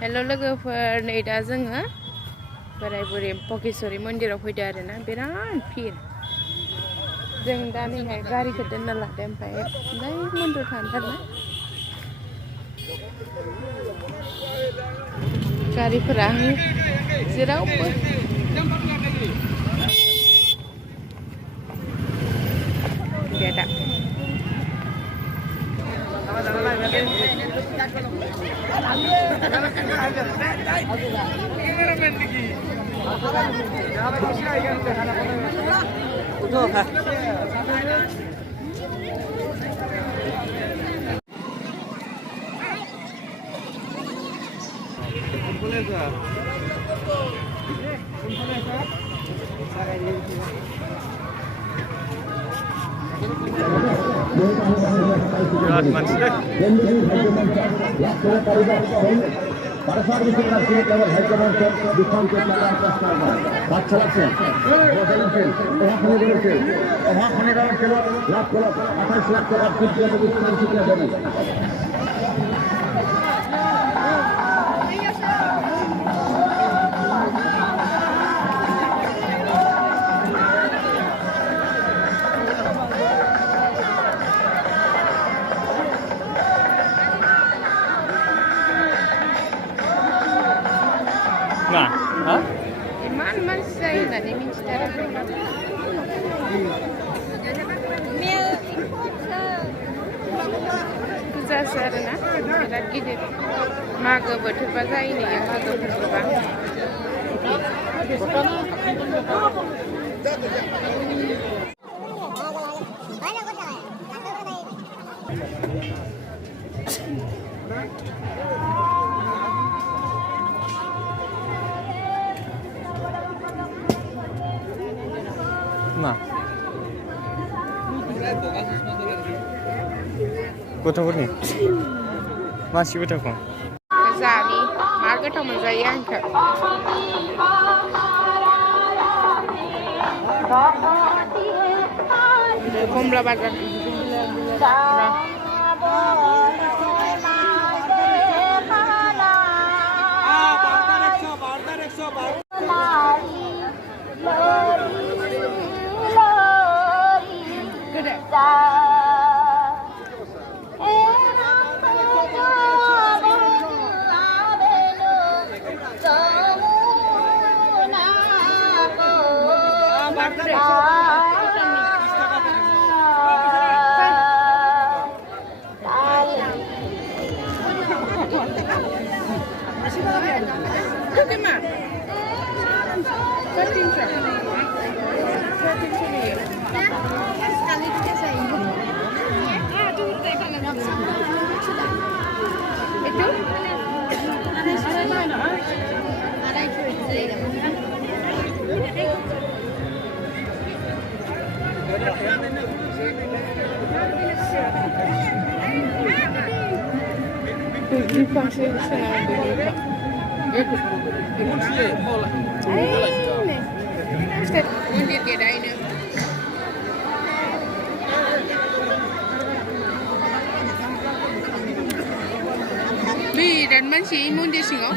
Hello' लोगोफोर नै दा जोङो बोराय बुरै भगेश्वरी मन्दिराव फैदो आरोना बिराद भिर जों दा नैहाय गारिखौ दोनना लादो ओमफ्राय बै मन्दिराव थांनो आरोना गारिफोरा जेरावबो दे दा Berat manusia. Pada saat itu kita siap lewat Hwidwmwn di konten dalam persamaan. Baca langsung. Bosan film. Kena film. Kena dalam film. Lap kolak. Atas lap kolak kita bagi kita jadi. Nah, hah? Iman saya tadi minta Puja sarana, biराद गिदिर मागो बोथोरबा जायो no मागो फोरबोबा Nah. गथ'फोरनि मानसि गथ'खौ जानि मा गोथाव मोनजायो आंखौ कमला बाजार Mondir Berai नो बिराद मानसि मन्दिर सिङाव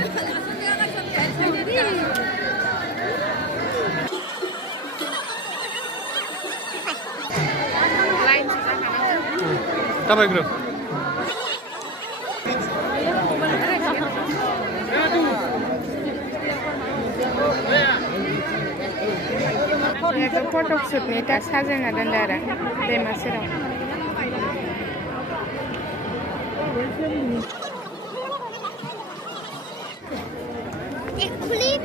Tambah bro. Foto shootnya tak saja nggak ada tema serang. Kulit.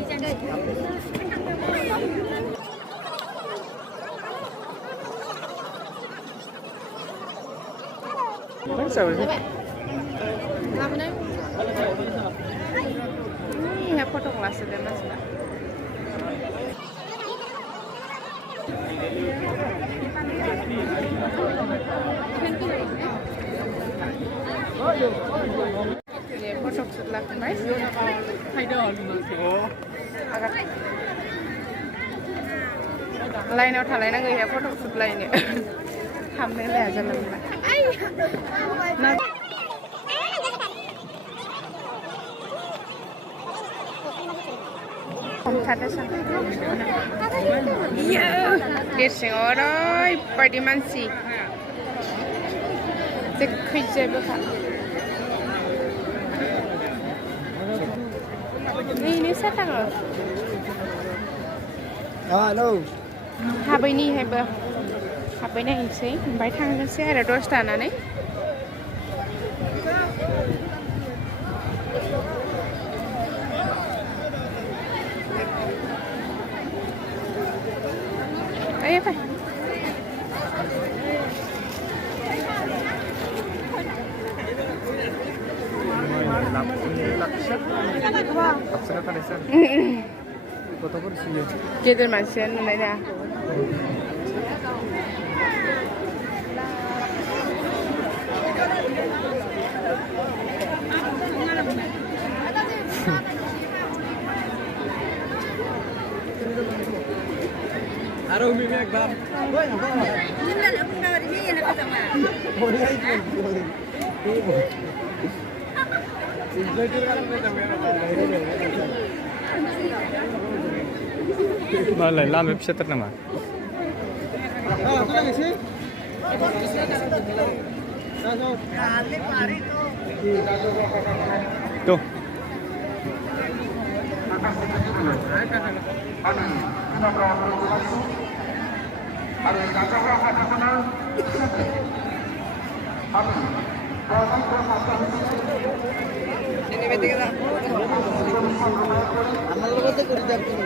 Masa sih? Ini ya foto kelas ada mas mbak. Ini foto setelah mas. Lainnya thalainanggo ya foto shoot lainnya. Hamne le aja lamba. हमथादो सान इयो देरसिङाव ओरैबायदि मानसि जेखैजायबोखा nano साथाङो हाबैनिहायबो हाबैनायनोसै ओमफ्राय थांनोसै आरो 10 थानानै ayo pak Gedir mansian nunanya Araw mi mek bam. Boy na boy. Nila la pun dari ni na kasama. Boy ai tu. Izletir kan me tamera. Malai lam me psetar nama. Ah, tu lagi sih. Dale pare to. Tu. Sini bete kita. Amal bete kuri jam ini.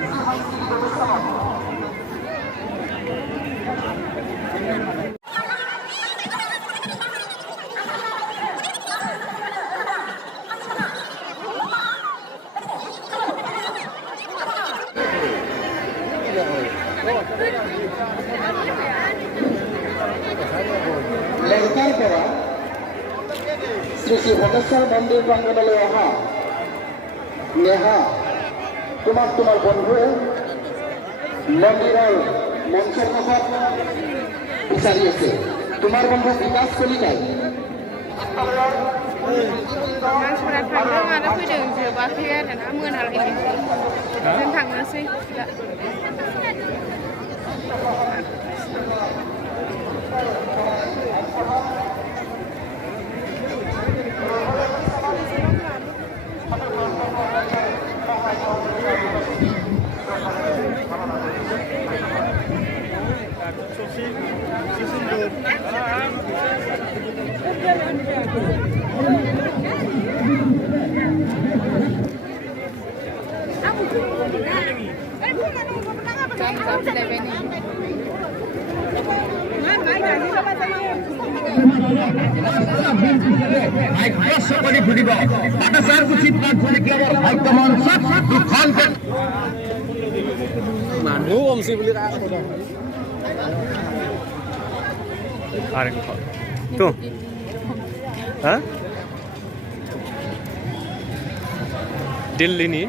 লেখার করা শ্রী শ্রী ভগেশ্বর মন্দির প্রাঙ্গণে অহা নেহা তোমার বন্ধু মন্দিরের মঞ্চের মুখত বিচাৰি আছে তোমাৰ বন্ধু বিকাশ কলিতাই मानसिफोरा थांदों आरो फैदों जोबाखै आरो ना मोनालायदों जों थांनोसै Manhu om sih beli kak. Arek kok. Tuh. Hah? Deal ini